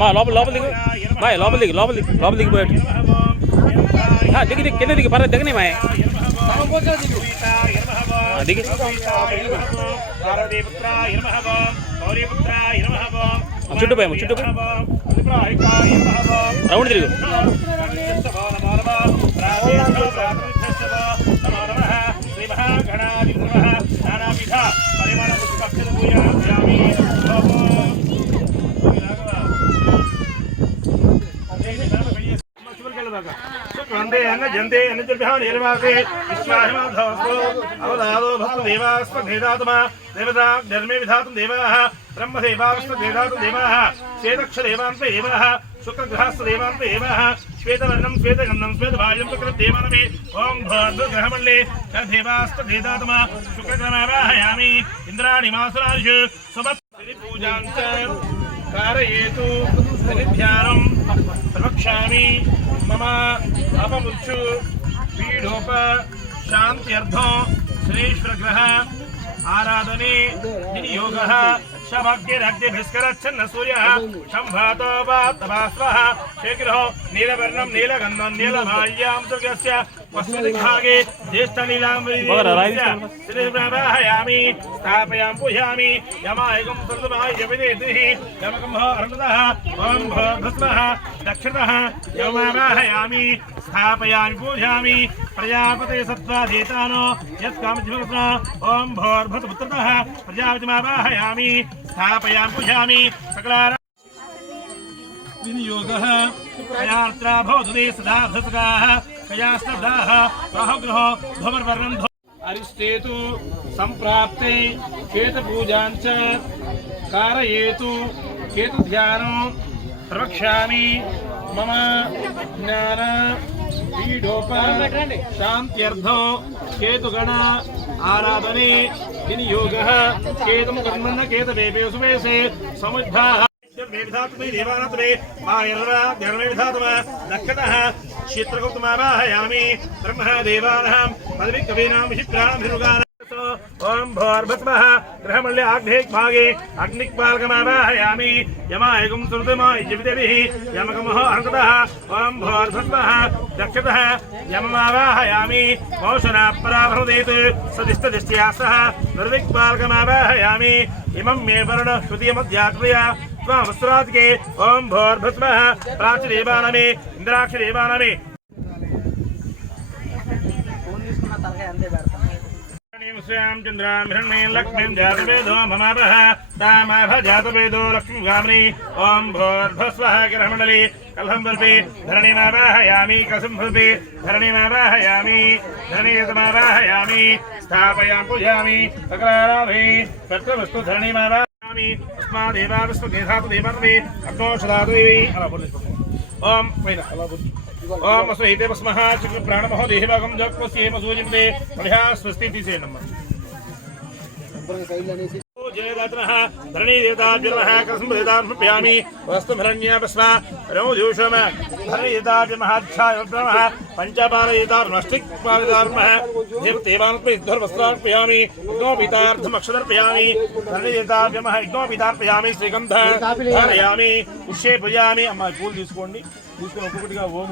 మా లోపల లోపల దిగు. మా లోపల దిగు లోపల దిగు లోపల దిగిపోయాడు దిగి దిగి కింద దిగి పర్లేదు దిగనే మా దిగి. పార్వతీపుత్రాయ నమః ఓం గౌరీపుత్రాయ నమః ఓం ఆ, చుట్టూ పోయాము చుట్టూ పోయి. త్రిపురాయికాయ నమః ఓం రౌండ్ తిరుగు वन्देऽन्न जन्ते अन्नचर्भ्यः निर्वासे विश्वाहिमाधवस्तो अवधादो भस्तु देवास्मद्भेदात्मा देवता धर्मे विधातुं देवाः ब्रह्मदेवास्मद्भेदातुं देवाः श्वेदक्षदेवान्त एवाः शुक्रग्रहस्त देवान्त एवाः श्वेतवर्णं श्वेतगन्धं श्वेतभाजं शुक्रदेवानमे ॐ भद्रग्रहमण्डले च देवास्मद्भेदात्मा शुक्रग्रहमावाहयामि इन्द्राणिमासुरादिषु सुमत् पूजां च कारयेतु हरिध्यानं प्रवक्ष्यामि मम अपमुक्षु पीढ़ोप शांत्यर्थों श्रेष्ठग्रह आराधने योग शमग्निरग्निभिष्करच्छन्न सूर्यः शम्भातो वा तवा शीघ्रो नीलवर्णम् नीलगन्धम् दुर्गस्य स्थापयाम् यमकम् भस्मः दक्षिणः यमावाहयामि स्थापयामि प्रजापते सत्त्वाधीतानो यत्कामज्वरत्न ओम् भोर्भसपुत्रतः प्रजापतिमावाहयामि स्थापयामि सकलारा विनियोगः कयात्रा भवतु ते सदा भृतकाः कयास्तब्धाः राहुग्रहो भवर्वर्णं अरिष्टेतु सम्प्राप्ते केतपूजाञ्च कारयेतु, केतुध्यानं प्रवक्ष्यामि मम ज्ञान पीडोप शान्त्यर्थो केतुगण आराधने विनियोगः केतुं कर्मन्न केतवेपे सुवेशे समुद्धाः विधात्मे देवानात्मे मायर्वा ध्यानमे विधातमा ओम भोर्भस्मः गृहमल्ले आग्नेयभागे अग्निपालकमावाहयामि यमायगुं श्रुतिमाय जीवितभिः यमकमः अर्कतः ओम भोर्भस्मः दक्षतः यममावाहयामि। मौशना पराभवदेत् सदिष्टदिष्ट्या सह निर्विक्पालकमावाहयामि। इमं मे वर्णश्रुतिमध्यात्रया त्वामस्राधिके ओम भोर्भस्मः प्राचीदेवानमे इन्द्राक्षदेवानमे श्याम चंद्राम हिरण्मयी लक्ष्मीं जातवेदो ममापः तामाभ जातवेदो लक्ष्मीं गामिनी ॐ भोर्भस्वः ग्रहमण्डली कलहं बल्पे धरणीमावाहयामि कसं बल्पे धरणीमावाहयामि धरणीयतमावाहयामि स्थापयां पूजामि सकलारामि तत्त्वस्तु धरणीमावाहयामि अस्मादेवाविस्मदेधातु देवर्वे अग्नोषधातु देवी अलाबुद्धिः ॐ वैन अलाबुद्धिः ओम अस्मैते वस्मः चक्र प्राणमहो देहभागं जक्मस्येम सूजिमते बढ़िया स्वस्ति से नमः जयदातनः धरणी देवताभ्यर्मः कसं देवताभ्यामि वस्तुभरण्यपस्म रमोजूषम धरणी देवताभ्यमहाध्याय ब्रह्मः पञ्चपालयितार्मष्टिक्पालयितार्मः देवतेवानत्म युद्धर्वस्त्रार्पयामि यज्ञोपीतार्थमक्षदर्पयामि धरणी देवताभ्यमः यज्ञोपीतार्पयामि श्रीगन्ध धारयामि पुष्ये పూజామి అమ్మ పూలు తీసుకోండి తీసుకుని ఒక్కొక్కటిగా ఓం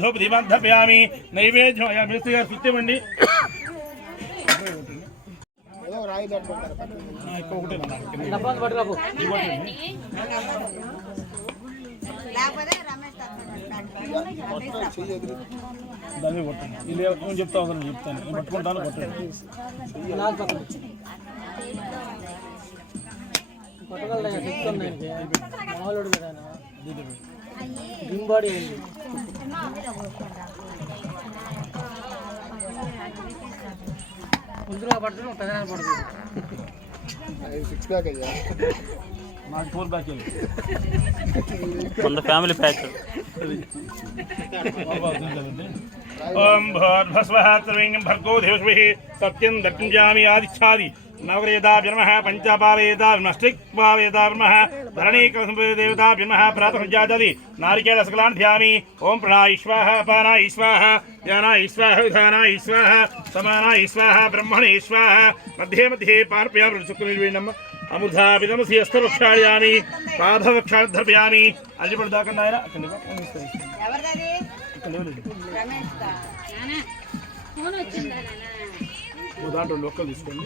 ధూప దీపాంధపయామి నైవేద్యం అయ్యా మేస్త్రి గారు సుత్యమండి ఎక్కువ ఒకటే లేకపోతే రమేష్ తప్ప దాన్ని కొట్టండి నువ్వు చెప్తావు అసలు నేను చెప్తాను నేను పట్టుకుంటాను కొట్టండి సిక్స్ ప్యాక్ అయ్యా నాకు ఫోర్ బ్యాక్ వెళ్ళి మన ఫ్యామిలీ ప్యాక్ ఓం భోర్భస్వః త్రిలింగం భర్గో దేవస్మిః సత్యం దక్షిణామి ఆదిచ్ఛాది నవగ్రేదా విర్మః పంచపాలయేదా విమష్టిక్పాలయేదా విర్మః ధరణీకృష్ణదేవతా విర్మః ప్రాతఃజాతది నారికేళ సకలాన్ ధ్యామి ఓం ప్రణాయ స్వాహ అపానాయ స్వాహ జ్ఞానాయ స్వాహ విధానాయ స్వాహ సమానాయ స్వాహ బ్రహ్మణే స్వాహ మధ్యే మధ్యే పార్పయామి చుక్కునిల్వేనమ్మ అమృతాభిదమసి అస్తవక్షాళయామి పాదవక్షాధర్పయామి అల్లిపడి దాకా నాయన అక్కడ ఎవరిది ఇక్కడ లేవు. రమేష్ దా దాంట్లో లోకల్ తీసుకోండి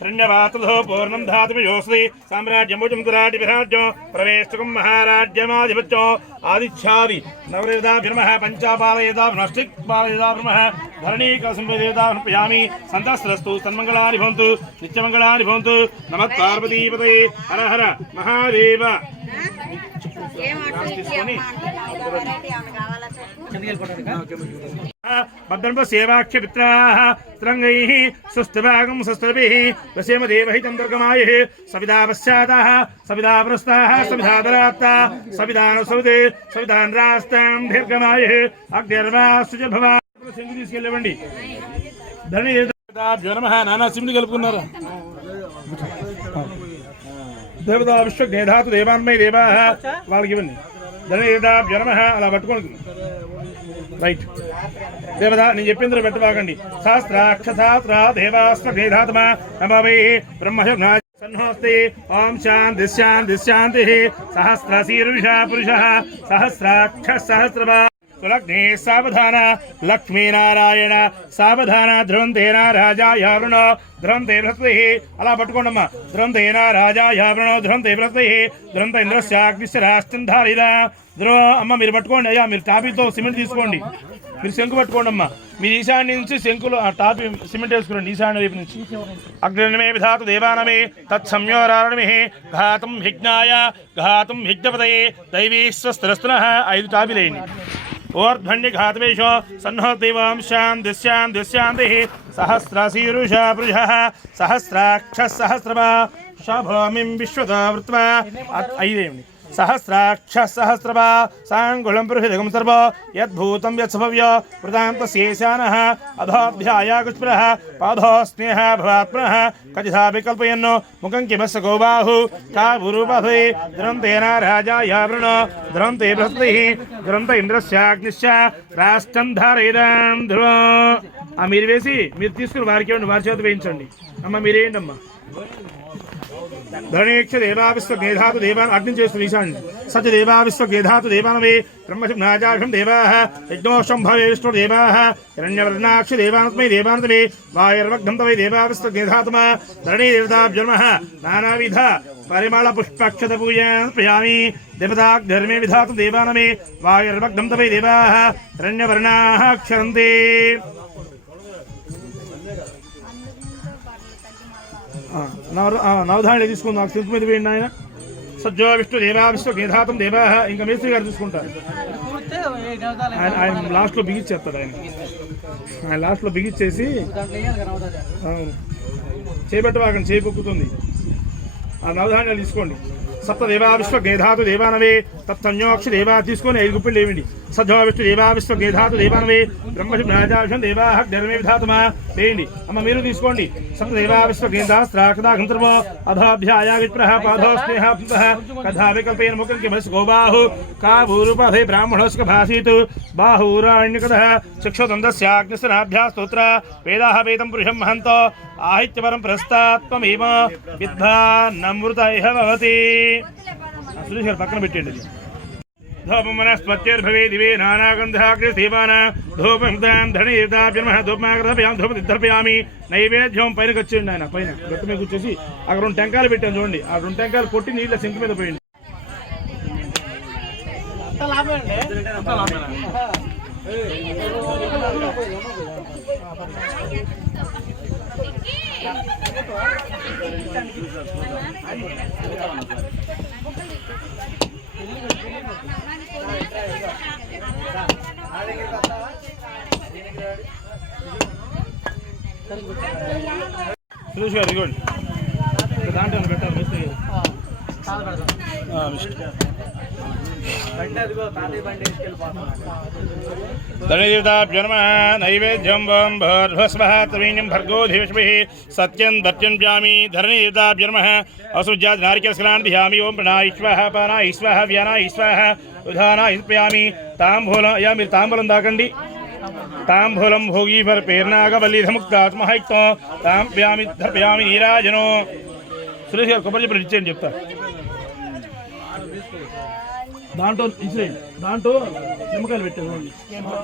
హిరణ్యవాతదో పూర్ణం ధాతుమియోస్తి సామ్రాజ్యముజం తురాటి విరాజ్యం ప్రవేశకం మహారాజ్యమాధిపత్యం ఆదిచ్ఛాది నవరేదా విర్మ పంచాపాలయేదా నష్టిక్ పాలయేదా విర్మ ధరణీకసంవేదేదా సమర్పయామి సంతస్రస్తు సన్మంగళాని భవంతు నిత్యమంగళాని భవంతు నమ పార్వతీపదే హర హర మహాదేవ ఏం అట్లా వెరైటీ ఏమైనా కావాలా చెప్పు భద్రం వసేమ దేవహితం దుర్గమాయ సవిదా పశ్చాదాः సవిదా పురస్తాः సవిదా దరాత్తా సవిధాన సవిధాన్ రాస్తాం దీర్ఘమాయ అగ్నిర్వాసుజ భవా సింగు తీసుకెళ్ళవండి. ధరణి జ్వరమ నానా సిమ్ని కలుపుకున్నారా? దేవతా విశ్వ గేధాతు దేవాన్మయ దేవా వాళ్ళకి ఇవ్వండి. ధరణి జ్వరమ అలా పట్టుకోండి రైట్. దేవత నేను చెప్పిన పెట్టబాకండి శాస్త్రాక్షశాస్త్ర దేవాస్త్ర భేదాత్మ నమవే బ్రహ్మ సన్నోస్తి ఓం శాంతి శాంతి శాంతి సహస్రశీరుష పురుష సహస్రాక్ష సహస్రవా సులగ్నే సావధాన లక్ష్మీనారాయణ సావధాన ధ్రువంతేన రాజాయారుణ ధ్రువంతే బృహస్పతి అలా పట్టుకోండమ్మా. ధ్రువంతేన రాజాయారుణ ధ్రువంతే బృహస్పతి ధ్రువంత ఇంద్రస్యాగ్నిశ్చ రాష్ట్రం ధారిద ధ్రువ అమ్మ మీరు పట్టుకోండి అయ్యా మీరు టాపీతో సిమెంట్ తీసుకోండి. మీరు శంకు పట్టుకోండి అమ్మా మీరు ఈశాన్య నుంచి శంకులు ఆ టాపీ సిమెంట్ వేసుకురండి ఈశాన్య వైపు నుంచి. అగ్నిమే విధాతు దేవానమే తత్సంయోరారణమే ఘాతం యజ్ఞాయ ఘాతం యజ్ఞపదయే దైవీశ్వస్త్రస్తున ఐదు టాపిలేని ఓర్ధ్వన్య ఘాతమేష సన్నో దిశ్యాన్ దిశ్యాంతి సహస్రశీరుష పృష సహస్రాక్ష సహస్రమా శభూమిం విశ్వదా వృత్వా ఐదేయండి సహస్రాక్ష సహస్రవా సాంగుళం బృహదగం సర్వ యద్భూతం యత్సభవ్య వృతాంత శేషాన అధోధ్యాయాగుస్పృహ పాదో స్నేహ భవాత్మన కచిధా వికల్పయన్ ముఖం కిమస్స గోబాహు కా కాపురూపే దురంతేన రాజాయ వృణ దురంతే బృహస్పతి దురంత ఇంద్రస్యాగ్నిశ్చ రాష్ట్రం ధారయదాం ధ్రువం. ఆ మీరు వేసి మీరు తీసుకుని వారికి వారి చేత వేయించండి. అమ్మ మీరేంటమ్మా? అమ్మా ధరణేక్ష దేవా విశ్వ గేధాతు దేవాన్ అగ్ని చేస్తు ఈశాన్య సచ దేవా విశ్వ గేధాతు దేవానవే బ్రహ్మశినాజాషం దేవా యజ్ఞోషం భవే విష్ణు దేవా హిరణ్యవర్ణాక్ష దేవానత్మై దేవానతమే వాయుర్వగ్ధం తవై దేవా విశ్వ గేధాతమ ధరణీ దేవతాభ్యర్మ నానావిధ పరిమళ పుష్పక్షత పూజయామి దేవతాగ్ధర్మే విధాతు దేవానమే వాయుర్వగ్ధం తవై దేవా హిరణ్యవర్ణాః క్షరంతే నవధాన్య తీసుకుందాం. నాకు సింపు మీద ఆయన సజ్జో విష్ణు దేవా విశ్వ గేధాతం దేవా ఇంకా మేస్త్రి గారు తీసుకుంటారు. ఆయన ఆయన లాస్ట్లో బిగించేస్తాడు ఆయన. ఆయన లాస్ట్లో బిగిచ్చేసి అవును చేపట్టవాకండి చేయి ఆ నవధాన్యాలు తీసుకోండి. సప్త దేవా విశ్వ గేధాతు దేవానవే తత్సన్యోక్ష దేవా తీసుకొని ఐదు గుప్పిళ్ళు లేవండి. సజ్జో విష్ణు దేవా విశ్వ గేధాతు దేవానవే బ్రహ్మ రాజావిషం దేవా ధర్మే విధాతమా తేయండి అమ్మ మీరు తీసుకోండి. సప్త దేవా విశ్వ అధాభ్యాయా విప్రహ పాధో స్నేహ కథా వికల్పేన ముఖం కిమస్ గోబాహు కాభూరుపభే బ్రాహ్మణోస్క భాసీతు బాహూరాణ్యకద చక్షుదందస్యాగ్నిస్నాభ్యా స్తోత్ర వేదాహ వేదం పురుషం మహంతో ఆహిత్యపరం ప్రస్తాత్మమేమ విద్భా నమృత ఇహ భవతి సురేష్ గారు పక్కన పెట్టండి అది ధూపమనస్పత్యర్భవే దివే నానాగంధాగ్రి సేవాన ధూపం దాం ధరణీతాభ్యమ ధూపమాగ్రహపయాం ధూప దిద్దర్పయామి నైవేద్యం పైన వచ్చేయండి ఆయన పైన గట్టు మీద కూర్చేసి అక్కడ రెండు టెంకాయలు పెట్టాను చూడండి. ఆ రెండు టెంకాయలు కొట్టి నీళ్ళ సింక్ మీద పోయండి. సురేష్ గారు ఇదిగోండి దాంట్లో పెట్టాలి మిస్త్రీ గారు. ఆ, మిస్టర్. ధనదేవతాభ్యో నమ నైవేద్యం వం భర్భస్వః త్రీణ్యం భర్గో ధివిష్మిः సత్యం దత్యం వ్యామి ధరణీదేవతాభ్యో నమ అసుజ్యాత్ నారికేలస్నాన్ ధ్యామి ఓం ప్రణాయిష్వః పానాయిష్వః వ్యానాయిష్వః ఉధానాయిష్యామి తాంబూలం అయ్యా మీరు తాంబూలం దాకండి తాంబూలం భోగీభర్ పేర్నాగవల్లీధముక్తాత్మహైక్తం తాం ప్యామి ధర్పయామి నీరాజనో సురేష్ గారు కొబ్బరి చెప్పి ఇచ్చేయండి చెప్తా దాంట్లో ఇచ్చేయండి దాంట్లో నిమ్మకాయలు పెట్టాను.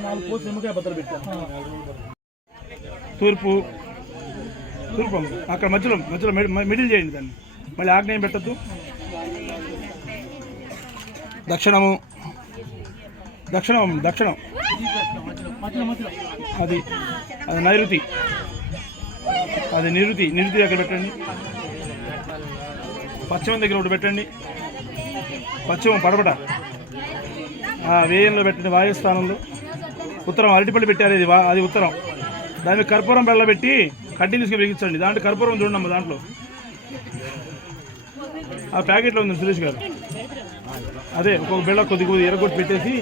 నాలుగు పోసి నిమ్మకాయ బద్దలు పెట్టాను తూర్పు తూర్పు. అక్కడ మధ్యలో మధ్యలో మిడి- మిడిల్ చేయండి దాన్ని. మళ్ళీ ఆగ్నేయం పెట్టద్దు. దక్షిణము దక్షిణం. దక్షిణం అది అది నైరుతి. అది నిరుతి నిరుతి దగ్గర పెట్టండి. పశ్చిమం దగ్గర ఒకటి పెట్టండి. పశ్చిమం పడబట ఆ, వేయంలో పెట్టండి వాయుస్థానంలో. ఉత్తరం అరటిపల్లి పెట్టారు ఇది అది ఉత్తరం. దాని మీద కర్పూరం బెల్ల పెట్టి కడ్డీ తీసుకుని వెలిగించండి. దాంట్లో కర్పూరం చూడమ్మా దాంట్లో. ఆ ప్యాకెట్లో ఉంది సురేష్ గారు. అదే ఒక్కొక్క బెల్ల కొద్ది కొద్ది ఎరగొట్టి పెట్టేసి.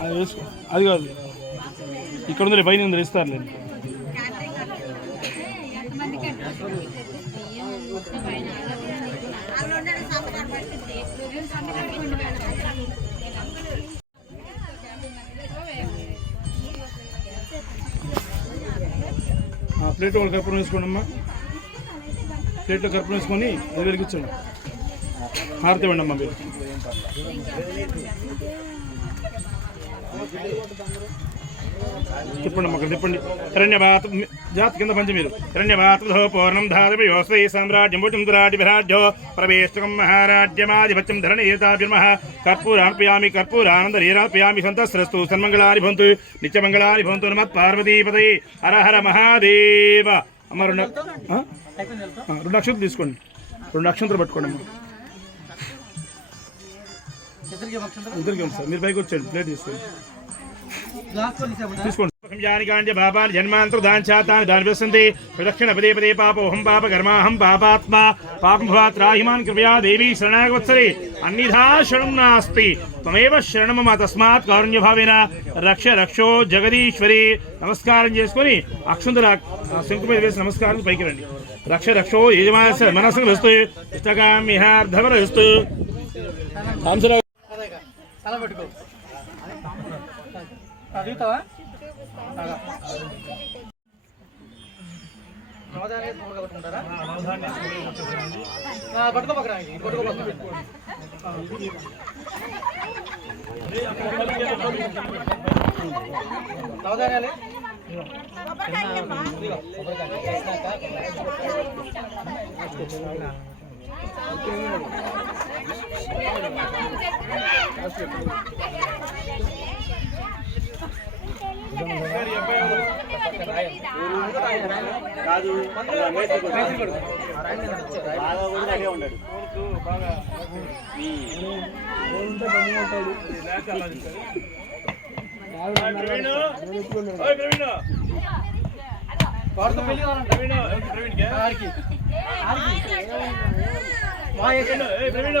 అది వేసుకో. అది కాదు. ఇక్కడ ఉంది పైన ఉంది ఇస్తారులే. ఆ ప్లేట్ ఒక కర్పూరం వేసుకోండి అమ్మా ప్లేట్లో కర్పూరం వేసుకొని అది వెలిగించండి. హారతి ఇవ్వండి అమ్మా మీరు. తిప్పండి అమ్మ అక్కడ తిప్పండి. హిరణ్యవాత జాతి కింద పంచి మీరు పూర్ణం ధాతవి యోస్వై సామ్రాజ్యం భుజంతురాటి విరాజ్యో ప్రవేష్టకం మహారాజ్యమాధిపత్యం ధరణీయతాభిర్మః కర్పూరార్పయామి కర్పూరానంద నీరార్పయామి సంతస్రస్తు సన్మంగళాని భవంతు నిత్యమంగళాని భవంతు నమత్ పార్వతీపదే హర హర మహాదేవ అమ్మ రెండు రెండు అక్షంతలు తీసుకోండి రెండు అక్షంతలు పట్టుకోండి అమ్మ ఇద్దరికి సార్ మీరు పైకి వచ్చేయండి ప్లేట్ తీసుకోండి తీసుకోండి జానికాంచ పాపాన్ని జన్మాంతర దాంచాతాన్ని దాని ప్రదక్షిణ పదే పదే పాపోహం పాప కర్మాహం పాపాత్మ పాపం భవాత్రాహిమాన్ కృపయా దేవి శరణాగవత్సరి అన్నిధా శరణం నాస్తి త్వమేవ శరణం మమ తస్మాత్ కారుణ్యభావేన రక్ష రక్షో జగదీశ్వరి నమస్కారం చేసుకుని అక్షుంతల శంకు మీద వేసి నమస్కారం పైకి రండి రక్ష రక్షో యజమాన మనస్సు వస్తూ ఇష్టకామ్యహార్ధవర వస్తూ తల పెట్టుకో చదువుతావా నవధాన్య తోడుగా పట్టుకుంటారా ఆ, పట్టుకో పక్కన ఇది పట్టుకో పక్కన నవధాన్యాలే ఇదిగో, కొబ్బరికాయ. ప్రవీణ్ ఓయ్ ప్రవీణ్ వాడితో ప్రవీణ్ ప్రవీణ్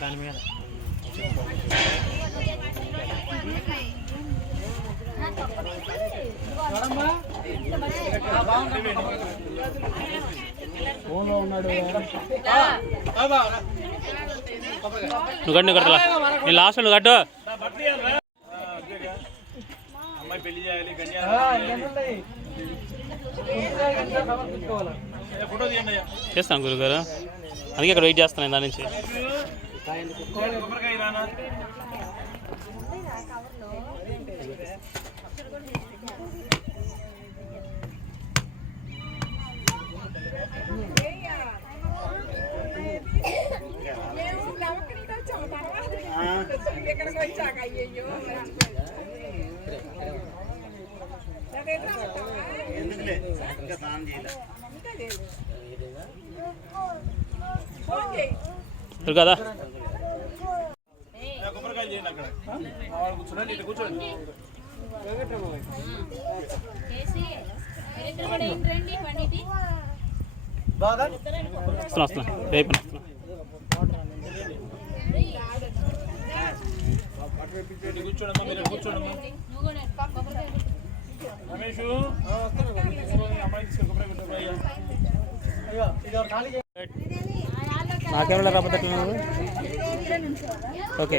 దాని మీద. చూడమ్మా బాగుంటుంది నువ్వు కట్టు నువ్వు కట్టలా నీ లాస్ట్ నువ్వు కట్టు. చేస్తాను గురుగారు. అందుకే ఇక్కడ వెయిట్ చేస్తున్నాను దాని నుంచి. కొబ్బరికాయ రానా? ఇక్కడికి వచ్చాక అయ్యయ్యో కదా? ఏ, చేయండి అక్కడ కూర్చోండి ఇటు కూర్చోండి వస్తున్నా వస్తున్నా. రేపు వస్తున్నా. ఇటు కూర్చోండమ్మా మీరు ఇటు కూర్చోండమ్మా. నువ్వు కూడా కొబ్బరికాయ రమేష్ అమ్మాయి తీసుకొని కొబ్బరికాయ కొట్టుకోరా అయ్యా అయ్యో ఇది ఒక ఖాళీ నా కెమెరా రాకపోతే ఓకే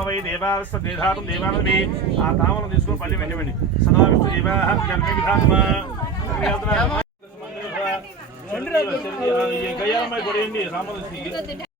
వై దేవా విశ్వకే ధాతు దేవాన్మయీ ఆ తామను తీసుకొని పల్లి వెళ్ళివ్వండి సదా విశ్వ దేవాహ జ్ఞర్మే విధాతుమా. గయ్యాలమ్మాయి కూడా రామదర్శి